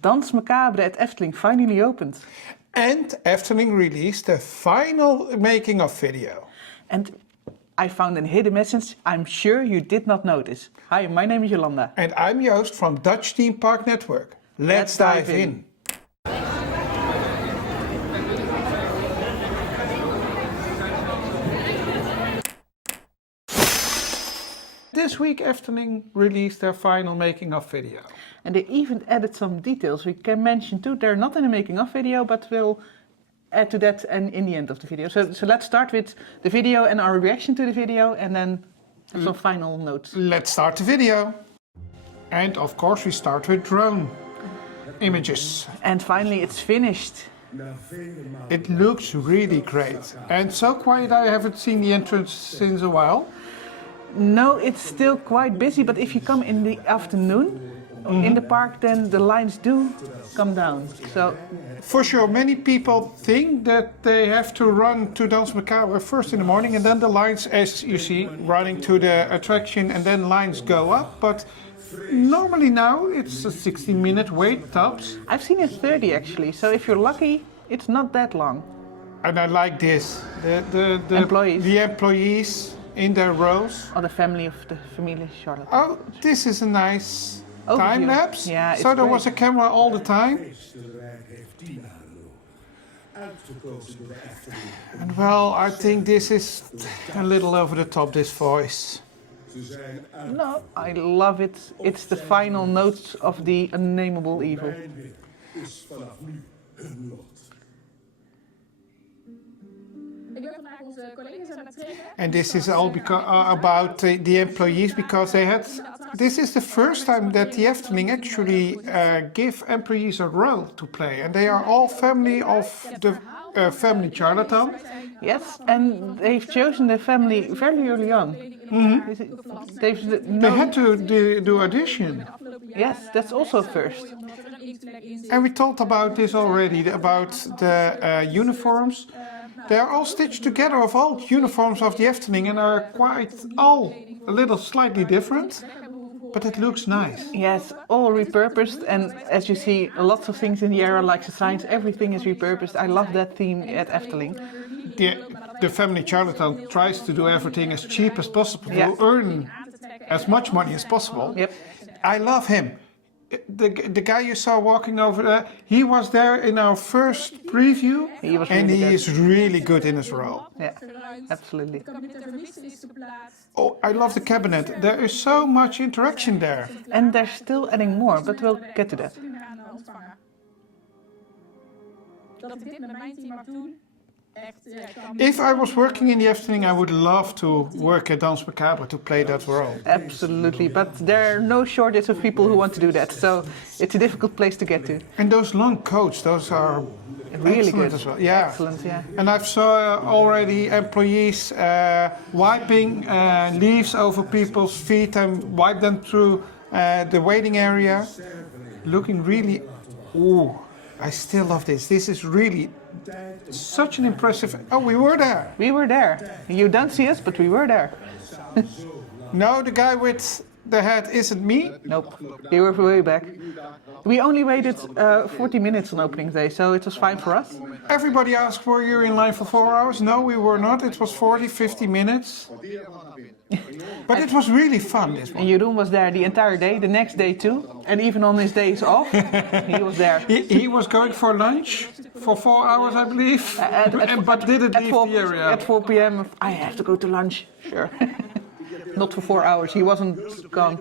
Danse Macabre at Efteling finally opened. And Efteling released the final making of video. And I found a hidden message I'm sure you did not notice. Hi, my name is Jolanda. And I'm Joost from Dutch Theme Park Network. Let's dive in. This week Efteling released their final making of video. And they even added some details we can mention too. They're not in the making of video, but we'll add to that and in the end of the video. So let's start with the video and our reaction to the video, and then some final notes. Let's start the video. And of course we start with drone images. And finally it's finished. It looks really great. And so quiet, I haven't seen the entrance since a while. No, it's still quite busy, but if you come in the afternoon in the park, then the lines do come down. So, for sure, many people think that they have to run to Danse Macabre first in the morning, and then the lines, as you see, running to the attraction, and then lines go up. But normally now it's a 60-minute wait tops. I've seen it 30 actually, so if you're lucky, it's not that long. And I like this. The employees in their rows. Or the family of the Familie Charlatan. Oh, this is a nice time lapse. Yeah, so there was a camera all the time. And well, I think this is a little over the top, this voice. No, I love it. It's the final notes of the unnameable evil. And this is all about the employees, because they had. This is the first time that the Efteling actually give employees a role to play, and they are all family of the family Charlatan. Yes, and they've chosen the family very early on. Mm-hmm. They had to do audition. Yes, that's also first. And we talked about this already, about the uniforms. They are all stitched together of all uniforms of the Efteling and are quite all a little slightly different, but it looks nice. Yes, all repurposed, and as you see, lots of things in the area, like the signs, everything is repurposed. I love that theme at Efteling. The family Charlatan tries to do everything as cheap as possible to earn as much money as possible. Yep. I love him. The guy you saw walking over there, he was there in our first preview, and he is really good in his role. Yeah, absolutely. Oh, I love the cabinet. There is so much interaction there. And they're still adding more, but we'll get to that. If I was working in the Efteling, I would love to work at Danse Macabre to play that role. Absolutely, but there are no shortage of people who want to do that, so it's a difficult place to get to. And those long coats, those are really good as well. Yeah. Excellent, yeah. And I've saw already employees wiping leaves over people's feet and wipe them through the waiting area. Looking really, ooh, I still love this. This is really such an impressive. Oh, we were there. We were there. You don't see us, but we were there. No, the guy with the hat isn't me. Nope, we were way back. We only waited 40 minutes on opening day, so it was fine for us. Everybody asked, were you in line for 4 hours? No, we were not. It was 40, 50 minutes. But it was really fun, this one. And Jeroen was there the entire day, the next day too, and even on his days off, he was there. He was going for lunch for 4 hours, I believe, but didn't leave the area. At 4 p.m, I have to go to lunch, sure. Not for 4 hours, he wasn't gone.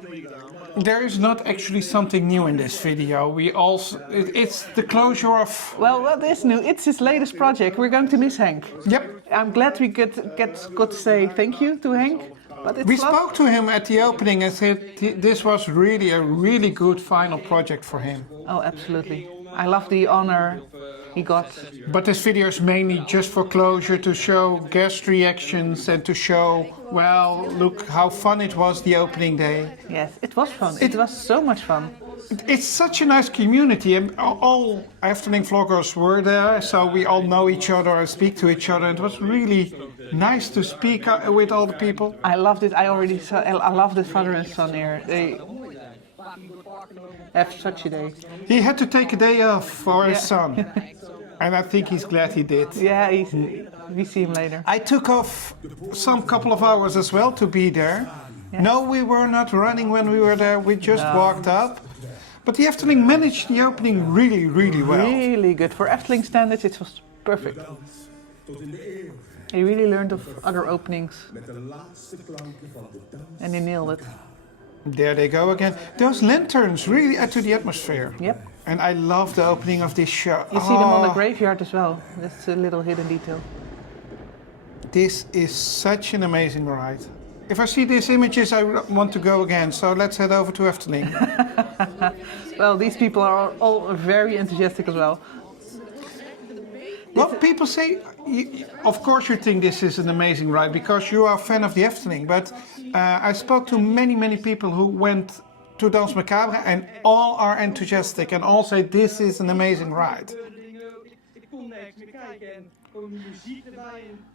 There is not actually something new in this video. It's the closure of... Well, what is new? It's his latest project. We're going to miss Henk. Yep. I'm glad we got to say thank you to Henk. But we spoke to him at the opening and said this was really a really good final project for him. Oh, absolutely. I love the honor he got. But this video is mainly just for closure, to show guest reactions and to show, well, look how fun it was the opening day. Yes, it was fun. It was so much fun. It's such a nice community, and all Efteling vloggers were there, so we all know each other and speak to each other. It was really nice to speak with all the people. I loved it. I love the father and son here. have such a day. He had to take a day off for his son. And I think he's glad he did. Yeah, we see him later. I took off some couple of hours as well to be there. Yeah. No, we were not running when we were there. We just walked up. But the Efteling managed the opening really, really well. Really good. For Efteling standards, it was perfect. He really learned of other openings. And he nailed it. There they go again. Those lanterns really add to the atmosphere. Yep. And I love the opening of this show. You see them on the graveyard as well. That's a little hidden detail. This is such an amazing ride. If I see these images, I want to go again. So let's head over to Efteling. Well, these people are all very enthusiastic as well. Well, people say, of course you think this is an amazing ride because you are a fan of the Efteling. But I spoke to many people who went to Danse Macabre and all are enthusiastic and all say this is an amazing ride.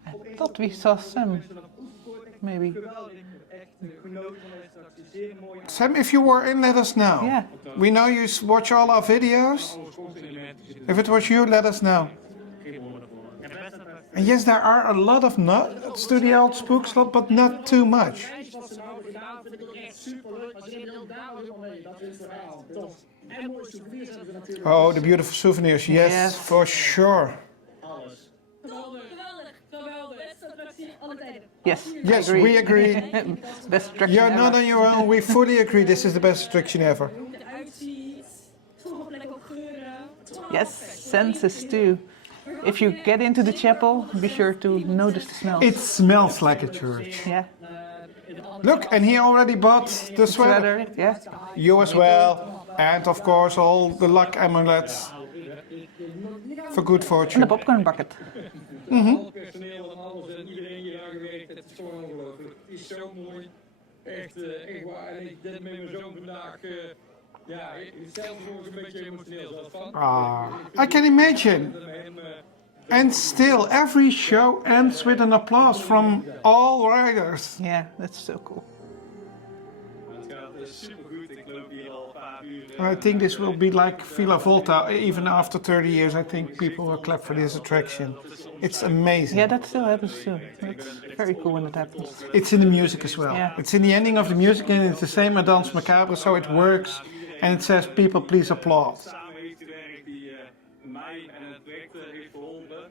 I thought we saw Sam, maybe. Sam, if you were in, let us know. Yeah. We know you watch all our videos. If it was you, let us know. And yes, there are a lot of nuts to the old spook slot, but not too much. Oh, the beautiful souvenirs, yes. For sure. Yes, we agree. Best attraction You're ever. not on your own, we fully agree this is the best attraction ever. Yes, senses too. If you get into the chapel, be sure to notice the smell. It smells like a church. Yeah. Look, and he already bought the sweater. Yeah. You as well. And of course all the luck amulets for good And fortune. the popcorn bucket. Echt waar. En ik deed met mijn zoon vandaag. Ja, zelf word ik een beetje emotioneel zelf van. I can imagine. And still, every show ends with an applause from all riders. Yeah, that's so cool. Het gaat supergoed. Ik loop hier al 5 uur. I think this will be like Villa Volta. Even after 30 years, I think people will clap for this attraction. It's amazing. Yeah, that still happens too. It's very cool when it happens. It's in the music as well. Yeah. It's in the ending of the music and it's the same as Danse Macabre, so it works. And it says, people, please applaud. Samen heeft hij werk die mij en het project heeft geholpen.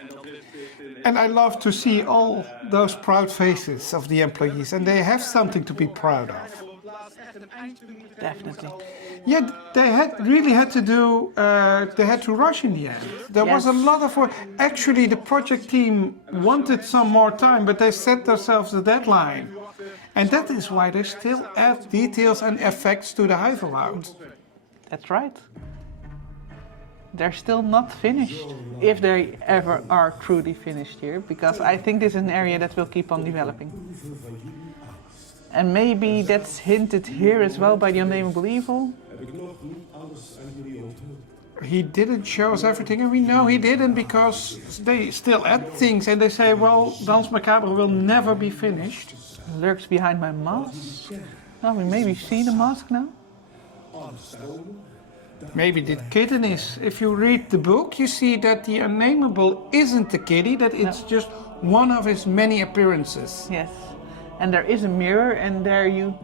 En dat is And I love to see all those proud faces of the employees, and they have something to be proud of. Definitely. Yeah, they really had to do. They had to rush in the end. There was a lot of work. Actually, the project team wanted some more time, but they set themselves a deadline, and that is why they still add details and effects to the Heifelhout. That's right. They're still not finished, if they ever are truly finished here, because I think this is an area that will keep on developing. And maybe that's hinted here as well by the Unnameable Evil. He didn't show us everything, and we know he didn't because they still add things, and they say, well, Danse Macabre will never be finished. Lurks behind my mask. Oh, we maybe see the mask now. Maybe the kitten is. If you read the book, you see that the Unnameable isn't the kitty, that it's just one of his many appearances. Yes. And there is a mirror, and there you...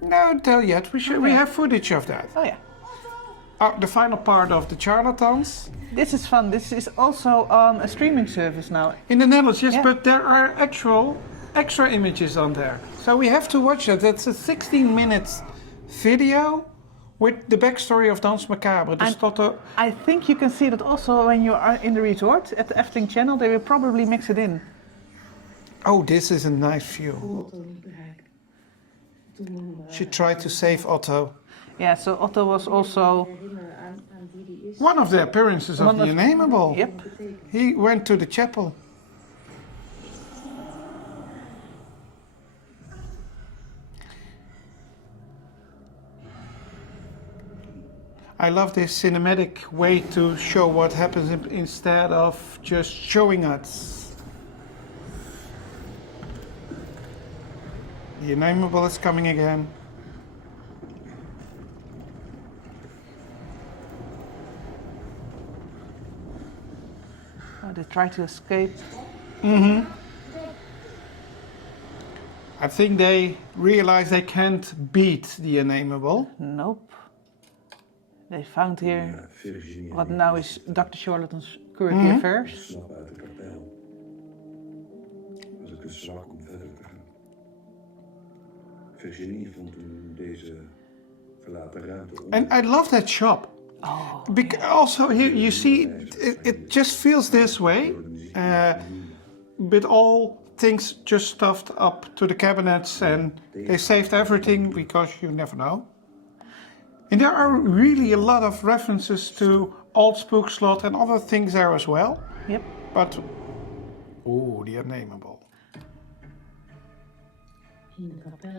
No, tell yet. We have footage of that. Oh yeah. The final part of the Charlatans. This is fun. This is also on a streaming service now. In the Netherlands, yes, Yeah. but there are actual extra images on there. So we have to watch that. That's a 16 minutes video with the backstory of Danse Macabre. I think you can see that also when you are in the resort at the Efteling channel. They will probably mix it in. Oh, this is a nice view. She tried to save Otto. Yeah, so Otto was also... One of the appearances of the Unnameable. Yep. He went to the chapel. I love this cinematic way to show what happens instead of just showing us. The Unnameable is coming again. Oh, they try to escape. I think they realize they can't beat the unnameable. Nope. They found here Virginie what en now ik is Dr. Charlatan's current affairs. snap uit de kapel. Was ik een zwak om verder te gaan. Virginie vond toen deze verlaten ruimte om. And I love that shop. Also here you see it just feels this way. With all things just stuffed up to the cabinets and they saved everything because you never know. And there are really a lot of references to Old Spook Slot and other things there as well. Yep. But, oh, the unnameable.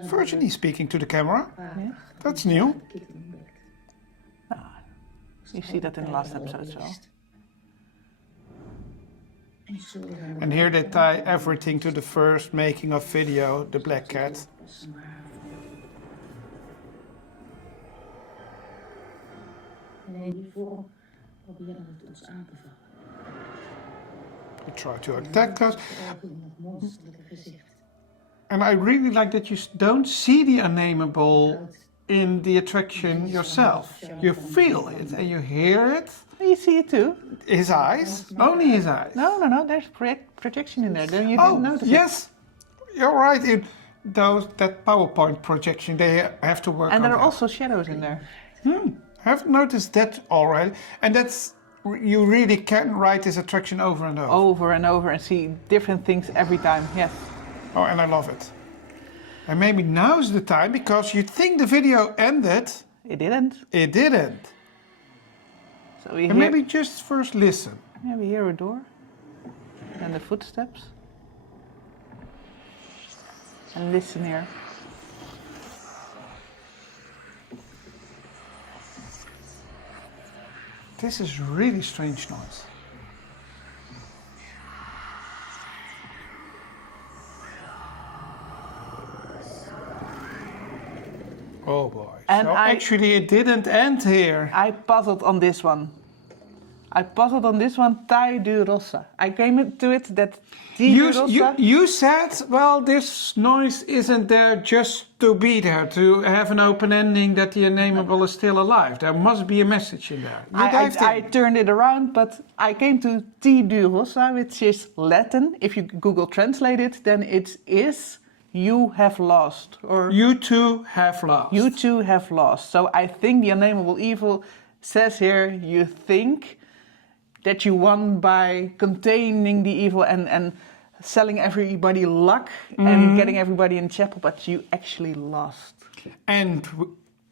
Virginie speaking to the camera. Yeah. That's new. You see that in the last episode as well. And here they tie everything to the first making of video, the Black Cat. Nee, hiervoor proberen het ons aan te vallen. They try to attack us. Ogen in dat monsterlijke gezicht. And I really like that you don't see the unnameable in the attraction yourself. You feel it and you hear it. You see it too? His eyes, only his eyes. No, there's projection in there. Don't you Oh, didn't notice yes, you're right. In that PowerPoint projection, they have to work it? And on there are that. also shadows in there. I've noticed that already, and that's you really can write this attraction over and over. Over and over and see different things every time. Yes. Oh, and I love it. And maybe now's the time because you think the video ended. It didn't. It didn't. So we And hear, maybe just first listen. yeah, we hear a door and the footsteps. And listen here. This is really strange noise. Oh boy. And so actually it didn't end here. I puzzled on this one. Tai du Rossa. I came to it that Ti du Rossa. You said, well, this noise isn't there just to be there, to have an open ending that the unnameable is still alive. There must be a message in there. You dived in. I turned it around, but I came to Ti du Rossa, which is Latin. If you Google translate it, then it is you have lost. Or You too have lost. you too have lost. So I think the unnameable evil says here, you think that you won by containing the evil and selling everybody luck and getting everybody in chapel, but you actually lost. And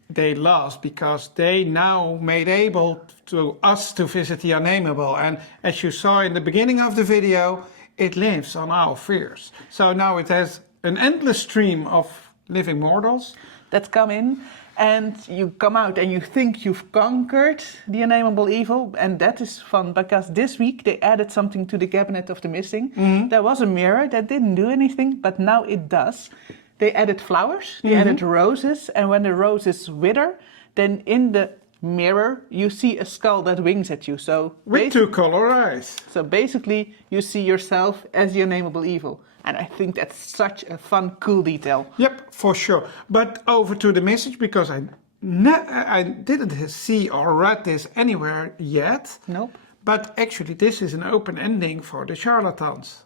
they lost because they now made able to us to visit the unnameable. And as you saw in the beginning of the video, it lives on our fears. So now it has an endless stream of living mortals that come in, and you come out and you think you've conquered the unnameable evil, and that is fun because this week they added something to the cabinet of the missing. There was a mirror that didn't do anything, but now it does. They added flowers, they added roses, and when the roses wither, then in the mirror you see a skull that winks at you. So with two color eyes. So basically you see yourself as the unnameable evil. And I think that's such a fun, cool detail. Yep, for sure. But over to the message, because I didn't see or read this anywhere yet. Nope. But actually, this is an open ending for the charlatans.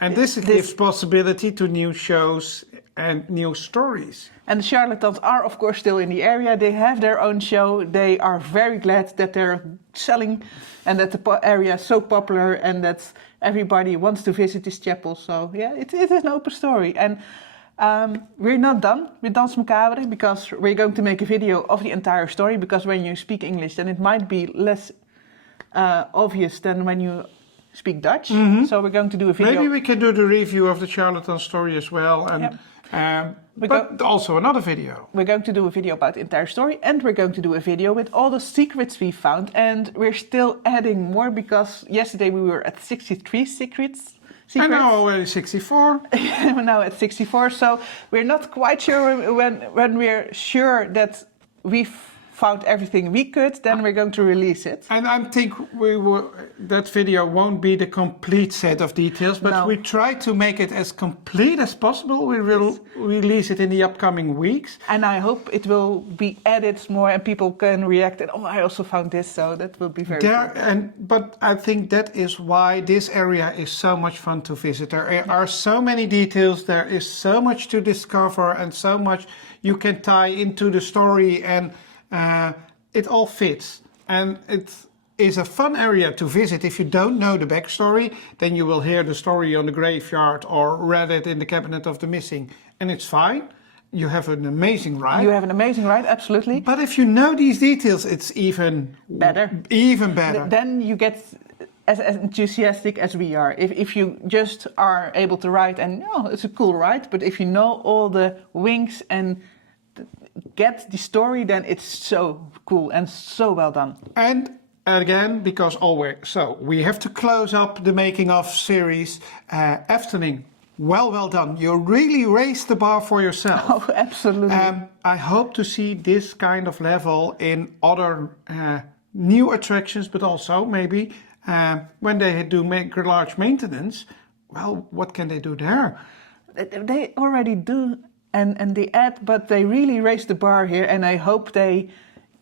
And this gives possibility to new shows and new stories. And the charlatans are, of course, still in the area. They have their own show. They are very glad that they're selling and that the area is so popular and that everybody wants to visit this chapel. So, yeah, it is an open story. And we're not done with Danse Macabre because we're going to make a video of the entire story, because when you speak English, then it might be less obvious than when you speak Dutch. So we're going to do a video. Maybe we can do the review of the charlatan story as well. And but also another video. We're going to do a video about the entire story, and we're going to do a video with all the secrets we found, and we're still adding more because yesterday we were at 63 secrets. And now already 64. We're now at 64, so we're not quite sure when we're sure that we've found everything we could, then we're going to release it. And I think that video won't be the complete set of details, but No. we try to make it as complete as possible. We will release it in the upcoming weeks. And I hope it will be added more and people can react and, oh, I also found this, so that will be very cool. But I think that is why this area is so much fun to visit. There are so many details, there is so much to discover and so much you can tie into the story, and it all fits. And it is a fun area to visit. If you don't know the backstory, then you will hear the story on the graveyard or read it in the Cabinet of the Missing, and it's fine. You have an amazing ride. You have an amazing ride, absolutely. But if you know these details, it's even Better. Even better. Then you get as enthusiastic as we are. If you just are able to ride and, oh, it's a cool ride, but if you know all the wings and get the story, then it's so cool and so well done. And again, because we have to close up the making of series. Efteling, well done. You really raised the bar for yourself. Oh, absolutely. I hope to see this kind of level in other new attractions, but also maybe when they do make large maintenance. Well, what can they do there? They already do, and they add, but they really raised the bar here, and I hope they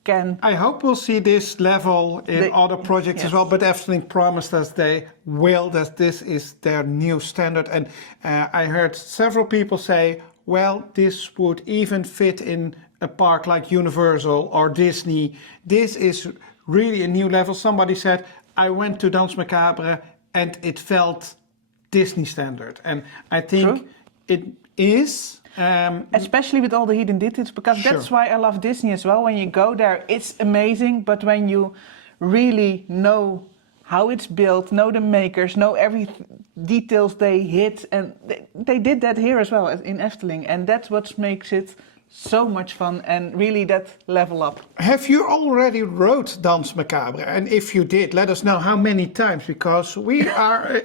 can. I hope we'll see this level in other projects as well, but Efteling promised us they will, that this is their new standard. And I heard several people say, well, this would even fit in a park like Universal or Disney. This is really a new level. Somebody said, I went to Danse Macabre and it felt Disney standard. And I think it is. Especially with all the hidden details, because that's why I love Disney as well. When you go there, it's amazing, but when you really know how it's built, know the makers, know every details they hit, and they did that here as well in Efteling, and that's what makes it so much fun and really that level up. Have you already wrote Danse Macabre? And if you did, let us know how many times, because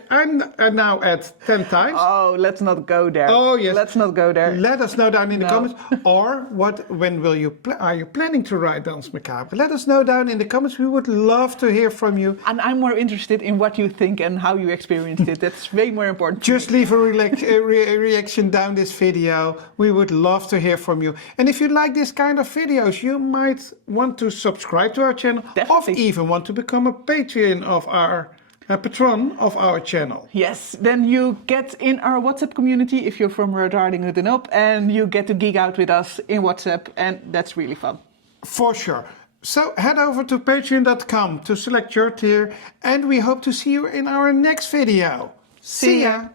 I'm now at 10 times. Oh, let's not go there. Oh, yes. Let's not go there. Let us know down in the comments. Or when will you are you planning to write Danse Macabre? Let us know down in the comments. We would love to hear from you. And I'm more interested in what you think and how you experienced it. That's way more important. Just leave a reaction down this video. We would love to hear from you. And if you like this kind of videos, you might want to subscribe to our channel. Definitely. Or even want to become a patron of our channel. Yes, then you get in our WhatsApp community if you're from Retarding Hood and Up, and you get to geek out with us in WhatsApp, and that's really fun. For sure. So head over to patreon.com to select your tier, and we hope to see you in our next video. See ya!